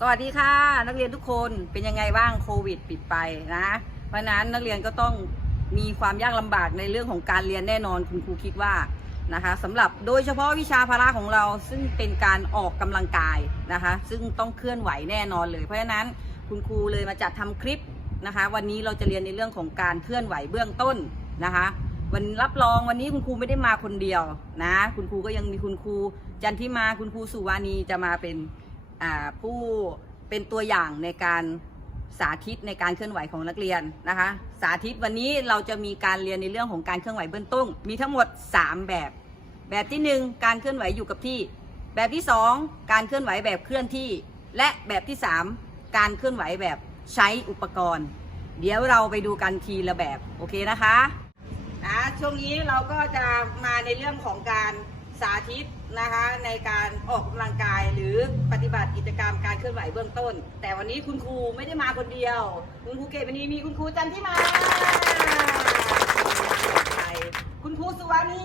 สวัสดีค่ะ นักเรียนทุกคนเป็นยังไงบ้างโควิดปิดไปนะ เพราะนั้นนักเรียนก็ต้องมีความยากลำบากในเรื่องของการเรียนแน่นอนคุณครูคิดว่านะคะสำหรับโดยเฉพาะวิชาพละของเราซึ่งเป็นการออกกำลังกายนะคะ ซึ่งต้องเคลื่อนไหวแน่นอนเลย เพราะฉะนั้นคุณครูเลยมาจัดทำคลิปนะคะ วันนี้เราจะเรียนในเรื่องของการเคลื่อนไหวเบื้องต้นนะคะวันรับรองวันนี้คุณครูไม่ได้มาคนเดียวนะ คุณครูก็ยังมีคุณครูจันทิมาคุณครูสุวานีจะมาเป็น ผู้เป็นตัวอย่างในการสาธิตในการเคลื่อนไหวของนักเรียนนะคะ สาธิตวันนี้เราจะมีการเรียนในเรื่องของการเคลื่อนไหวเบื้องต้นมีทั้งหมด 3 แบบ แบบที่ 1 การเคลื่อนไหวอยู่กับที่ แบบที่ 2 การเคลื่อนไหวแบบเคลื่อนที่ และแบบที่ 3 การเคลื่อนไหวแบบใช้อุปกรณ์ เดี๋ยวเราไปดูกันทีละแบบโอเคนะคะนะช่วงนี้เราก็จะมาในเรื่องของการ สาธิตนะคะในการออกกำลังกายหรือปฏิบัติกิจกรรมการเคลื่อนไหวเบื้องต้น แต่วันนี้คุณครูไม่ได้มาคนเดียว คุณครูเกตวันนี้มีคุณครูจันทิมาคุณครูสุวานี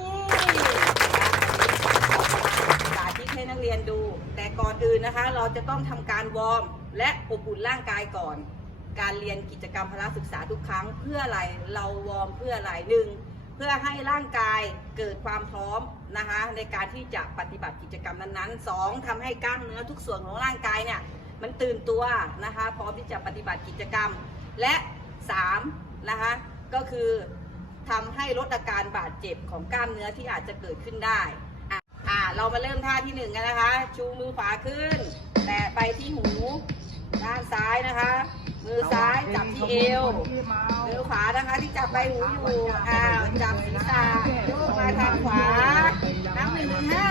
สาธิตให้นักเรียนดู แต่ก่อนอื่นนะคะ เราจะต้องทำการวอร์มและอบอุ่นร่างกายก่อน การเรียนกิจกรรมพละศึกษาทุกครั้งเพื่ออะไรเราวอร์มเพื่ออะไรหนึ่ง เพื่อให้ร่างกายเกิดความพร้อมนะคะในการที่จะปฏิบัติกิจกรรมนั้นๆสองทำให้กล้ามเนื้อทุกส่วนของร่างกายเนี่ยมันตื่นตัวนะคะพร้อมที่จะปฏิบัติกิจกรรม และสามนะคะก็คือทำให้ลดอาการบาดเจ็บของกล้ามเนื้อที่อาจจะเกิดขึ้นได้อ่าเรามาเริ่มท่าที่หนึ่งกันนะคะ ชูมือขวาขึ้น แตะไปที่หูด้านซ้ายนะคะ มือซ้ายจับที่เอวมือขวานะคะที่จับใบหูอยู่อ้าวจับศีรษะโยกมาทางขวานับหนึ่งถึงห้า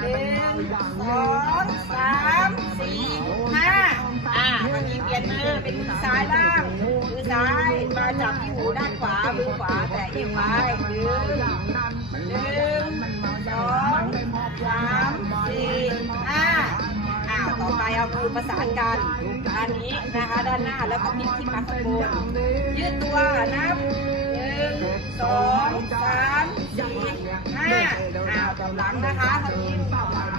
หนึ่งสองสามสี่ห้าอ่าตอนนี้เปลี่ยนมือเป็นมือซ้ายบ้างมือซ้ายมาจับที่หูด้านขวามือขวาแตะเอวไว้หนึ่งหนึ่งสองสาม วคือประสานกันอันนี้นะคะด้านหน้าแล้วก็พลิกขึ้นมาข้างบนยืดตัวนับหนึ่งสองสามสี่ห้าอ้าวหลังนะคะทำนี้ต่อหลังป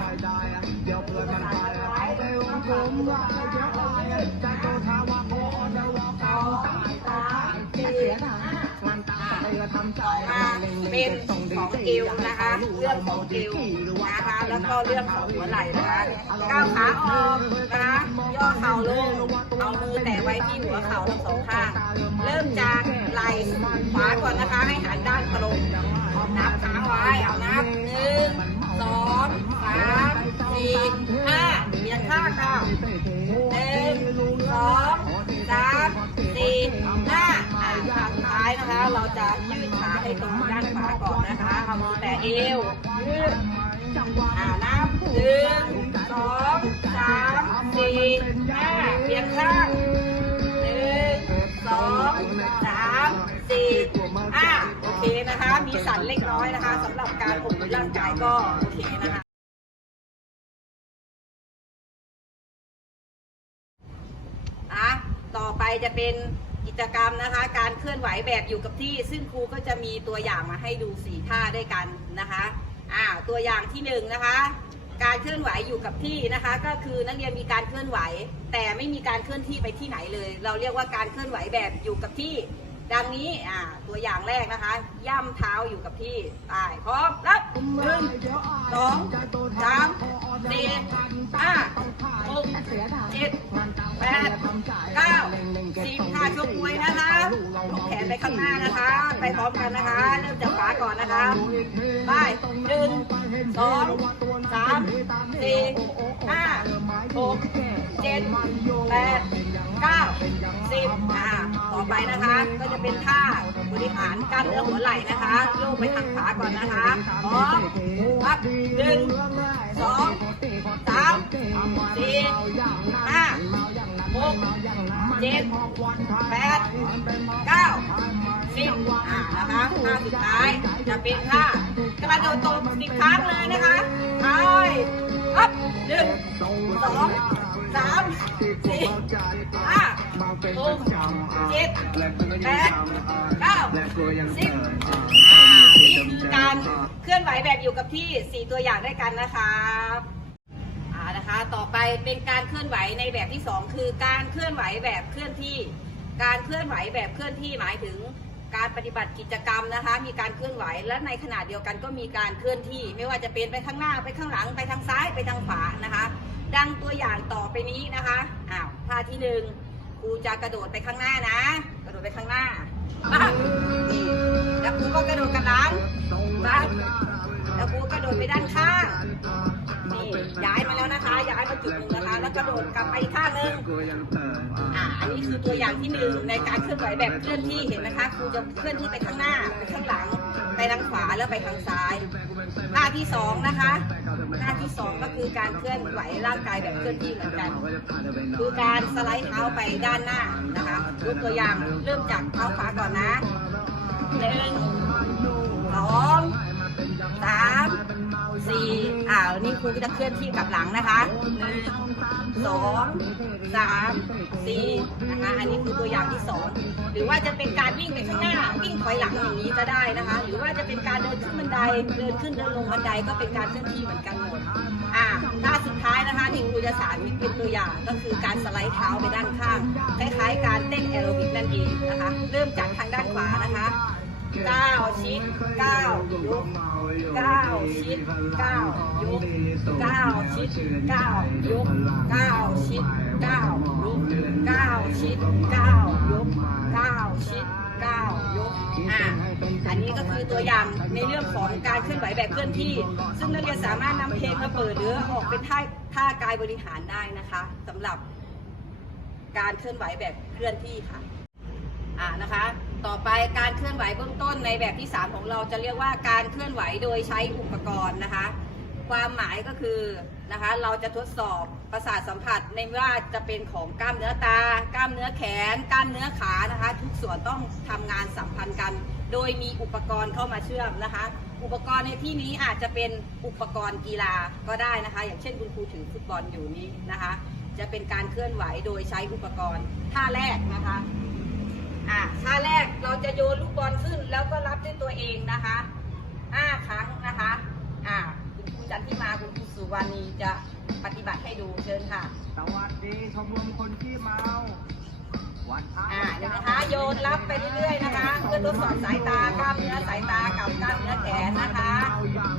ระสานกันไว้ มาเป็นของเอวนะคะ เรื่องของเอวนะคะ แล้วก็เรื่องของหัวไหล่นะคะก้าวขาออกนะคะย่อเข่าลงเอามือแตะไว้ที่หัวเข่าทั้งสองข้าง เริ่มจากไหล่ขวาก่อนนะคะ ให้หันด้านตรงนับค้าไว้เอานับหนึ่งสองสามสี่ห้าเบียนข้างค่ะ นะคะ เราจะยืดขาให้ตรงด้านขวาก่อนนะคะ เอามือแตะเอวยืดอ่านับหนึ่งสองสามสี่ห้าเปลี่ยนข้างหนึ่งสองสามสี่ห้าโอเคนะคะ มีสั่นเล็กน้อยนะคะสำหรับการอบร่างกายก็โอเคนะคะอะต่อไปจะเป็น จกรรมนะคะ การเคลื่อนไหวแบบอยู่กับที่ ซึ่งครูก็จะมีตัวอย่างมาให้ดูสี่ท่าด้วยกันนะคะอ่าตัวอย่างที่หนึ่งนะคะ การเคลื่อนไหวอยู่กับที่นะคะ ก็คือนักเรียนมีการเคลื่อนไหว แต่ไม่มีการเคลื่อนที่ไปที่ไหนเลย เราเรียกว่าการเคลื่อนไหวแบบอยู่กับที่ ดังนี้อ่าตัวอย่างแรกนะคะ ย่ำเท้าอยู่กับที่ไปพร้อมรับหนึ่งสองสามสี่ห้าหกเจ็ดแปดเก้า มวยนะคะยกแขนไปข้างหน้านะคะ ไปพร้อมกันนะคะ เริ่มจากขวาก่อนนะคะไปหนึ่งสองสามสี่ห้าหกเจ็ดแปดเก้าสิบอ่าต่อไปนะคะ ก็จะเป็นท่าบริหารกล้ามเนื้อหัวไหล่นะคะโยกไปทางขวาก่อนนะคะพร้อมครับหนึ่งสองสามสี่ หกเจ็ดแปดเก้าสิบอ่านะคะท่าสุดท้ายจะเป็นท่ากระโดดตบสิบครั้งเลยนะคะไปครับหนึ่งสองสามสี่ห้าหกเจ็ดแปดเก้าสิบอ่านี่คือการเคลื่อนไหวแบบอยู่กับที่สี่ตัวอย่างด้วยกันนะคะ นะคะ ต่อไปเป็นการเคลื่อนไหวในแบบที่สองคือการเคลื่อนไหวแบบเคลื่อนที่ การเคลื่อนไหวแบบเคลื่อนที่หมายถึงการปฏิบัติกิจกรรมนะคะ มีการเคลื่อนไหวและในขณะเดียวกันก็มีการเคลื่อนที่ ไม่ว่าจะเป็นไปข้างหน้าไปข้างหลังไปทางซ้ายไปทางขวานะคะ ดังตัวอย่างต่อไปนี้นะคะอ้าวท่าที่หนึ่งครูจะกระโดดไปข้างหน้านะ กระโดดไปข้างหน้าบนี่แล้วครูก็กระโดดกระหลังแล้วครูก็กระโดดไปด้านข้าง กระโดดกลับไปอีกข้างหนึ่งอ่าอันนี้คือตัวอย่างที่หนึ่งในการเคลื่อนไหวแบบเคลื่อนที่เห็นไหมคะครูจะเคลื่อนที่ไปข้างหน้าไปข้างหลัง ไปทางขวาแล้วไปทางซ้ายท่าที่สองนะคะท่าที่สองก็คือการเคลื่อนไหวร่างกายแบบเคลื่อนที่เหมือนกัน คือการสไลด์เท้าไปด้านหน้านะคะยกตัวอย่างเริ่มจากเท้าขวาก่อนนะหนึ่งสองสามสี่อ่า แล้วนี่ครูก็จะเคลื่อนที่กลับหลังนะคะหนึ่งสองสามสี่นะคะ อันนี้คือตัวอย่างที่สองหรือว่าจะเป็นการวิ่งไปข้างหน้า วิ่งถอยหลังอย่างนี้ก็ได้นะคะ หรือว่าจะเป็นการเดินขึ้นบันไดเดินขึ้นเดินลงบันไดก็เป็นการเคลื่อนที่เหมือนกันหมดอ่าท่าสุดท้ายนะคะที่ครูจะสาธิตเป็นตัวอย่างก็คือการสไลด์เท้าไปด้านข้างคล้ายๆ การเต้นแอโรบิกนั่นเองนะคะ เริ่มจากทางด้านขวานะคะ ก้าชิดก้ายกก้าชิดก้ายกก้าชิดก้ายกก้าชิดก้ายกก้าชิดก้ายกก้าชิดก้ายกอ่าอันนี้ก็คือตัวอย่างในเรื่องของการเคลื่อนไหวแบบเคลื่อนที่ ซึ่งนักเรียนสามารถนำเพลงมาเปิดหรือออกเป็นท่าท่ากายบริหารได้นะคะสำหรับการเคลื่อนไหวแบบเคลื่อนที่ค่ะ อ่านะคะต่อไปการเคลื่อนไหวเบื้องต้นในแบบที่ 3 ของเราจะเรียกว่าการเคลื่อนไหวโดยใช้อุปกรณ์นะคะ ความหมายก็คือนะคะเราจะทดสอบประสาทสัมผัสในว่าจะเป็นของกล้ามเนื้อตา กล้ามเนื้อแขน กล้ามเนื้อขานะคะ ทุกส่วนต้องทำงานสัมพันธ์กัน โดยมีอุปกรณ์เข้ามาเชื่อมนะคะ อุปกรณ์ในที่นี้อาจจะเป็นอุปกรณ์กีฬาก็ได้นะคะ อย่างเช่นคุณครูถือฟุตบอลอยู่นี้นะคะ จะเป็นการเคลื่อนไหวโดยใช้อุปกรณ์ท่าแรกนะคะ อ่าท่าแรกเราจะโยนลูกบอลขึ้น แล้วก็รับด้วยตัวเองนะคะห้าครั้งนะคะอ่าคุณครูจันทิมาคุณครูสุวรรณีจะปฏิบัติให้ดูเชิญค่ะ สวัสดีชมรมคนขี้เมา วันพระอ่าเดี๋ยวนะคะโยนรับไปเรื่อยๆนะคะเพื่อทดสอบสายตากล้ามเนื้อสายตากับกล้ามเนื้อแขนนะคะ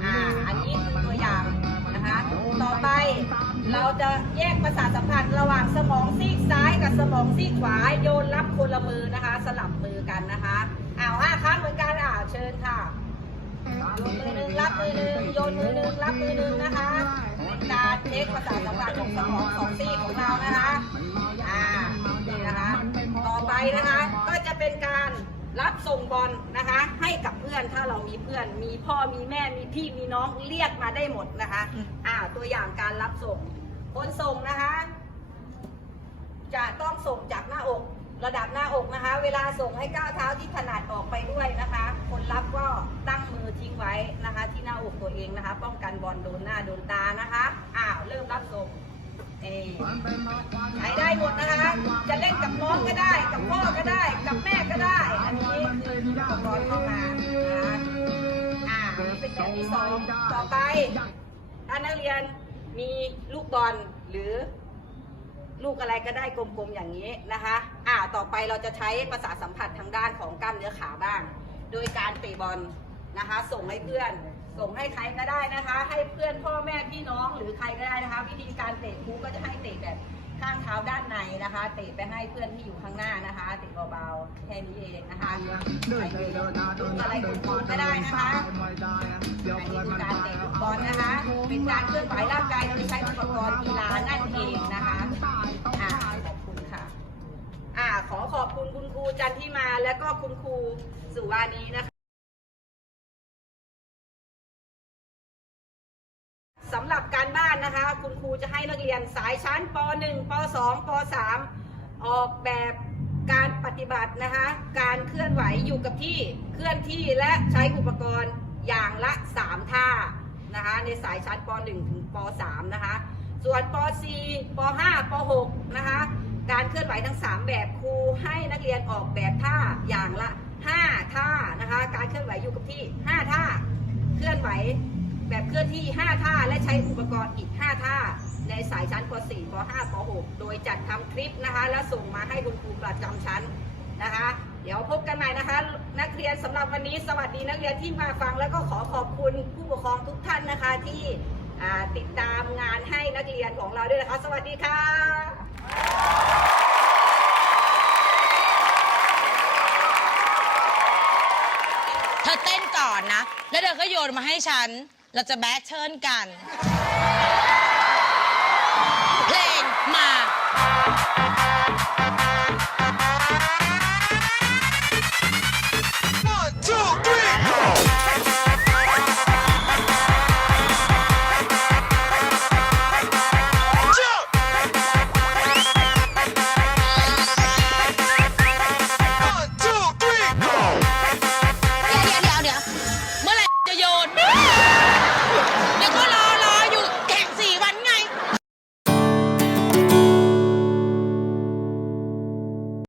อ่าอันนี้คือตัวอย่างนะคะ ต่อไป เราจะแยกประสาทสัมพันธ์ระหว่างสมองซีกซ้ายกับสมองซีกขวาโยนรับคนละมือนะคะ สลับมือกันนะคะอ้าวห้าครั้งเหมือนกันอ่าวเชิญค่ะโยนมือหนึ่งรับมือหนึ่งโยนมือหนึ่งรับมือหนึ่งนะคะเป็นการเช็คประสาทสัมผัสของสมองสองซีกของเรานะคะอ่านี่นะคะ ต่อไปนะคะก็จะเป็นการรับส่งบอลนะคะ ให้กับเพื่อนถ้าเรามีเพื่อน มีพ่อมีแม่มีพี่มีน้องเรียกมาได้หมดนะคะอ่าตัวอย่างการรับส่ง คนส่งนะคะ จะต้องส่งจากหน้าอกระดับหน้าอกนะคะ เวลาส่งให้ก้าวเท้าที่ถนัดออกไปด้วยนะคะ คนรับก็ตั้งมือทิ้งไว้นะคะ ที่หน้าอกตัวเองนะคะ ป้องกันบอลโดนหน้าโดนตานะคะอ้าวเริ่มรับส่งเอใช้ได้หมดนะคะ จะเล่นกับน้องก็ได้ กับพ่อก็ได้ กับแม่ก็ได้ อันนี้คืออุปกรณ์เข้ามานะคะอ่าเป็นแบบที่สองต่อไปถ้านักเรียน มีลูกบอลหรือ ลูกอะไรก็ได้กลมๆอย่างนี้นะคะ อ่าต่อไปเราจะใช้ประสาทสัมผัสทางด้านของกล้ามเนื้อขาบ้าง โดยการเตะบอลนะคะ ส่งให้เพื่อน ส่งให้ใครก็ได้นะคะ ให้เพื่อนพ่อแม่พี่น้องหรือใครก็ได้นะคะ วิธีการเตะครูก็จะให้เตะแบบ ข้างเท้าด้านในนะคะเตะไปให้เพื่อนที่อยู่ข้างหน้านะคะเตะเบาๆแค่นี้เองนะคะใครมีลูกอะไรกลมๆก็ได้นะคะอันนี้คือการเตะฟุตบอลนะคะ เป็นการเคลื่อนไหวร่างกายโดยใช้อุปกรณ์กีฬานั่นเองนะคะอ่าขอบคุณค่ะอ่าขอขอบคุณคุณครูจันทิมาและก็คุณครูสุวานีนะคะ สำหรับการบ้านนะคะ คุณครูจะให้นักเรียนสายชั้นป .1 ป .2 ป .3 ออกแบบการปฏิบัตินะคะ การเคลื่อนไหวอยู่กับที่เคลื่อนที่และใช้อุปกรณ์อย่างละ 3 ท่านะคะ ในสายชั้นป .1 ถึงป .3 นะคะ ส่วนป .4 ป .5 ป .6 นะคะ การเคลื่อนไหวทั้ง 3 แบบครูให้นักเรียนออกแบบท่าอย่างละ 5 ท่านะคะ การเคลื่อนไหวอยู่กับที่ 5 ท่า เคลื่อนไหว แบบเคลื่อนที่ 5 ท่า และใช้อุปกรณ์อีก 5 ท่า ในสายชั้นป .4 ป .5 ป .6 โดยจัดทำคลิปนะคะ แล้วส่งมาให้คุณครูประจำชั้นนะคะ เดี๋ยวพบกันใหม่นะคะ นักเรียนสำหรับวันนี้สวัสดีนักเรียนที่มาฟัง แล้วก็ขอขอบคุณผู้ปกครองทุกท่านนะคะที่ติดตามงานให้นักเรียนของเราด้วยนะคะ สวัสดีค่ะเธอเต้นก่อนนะ แล้วเธอก็โยนมาให้ฉัน เราจะแบทเชิญกัน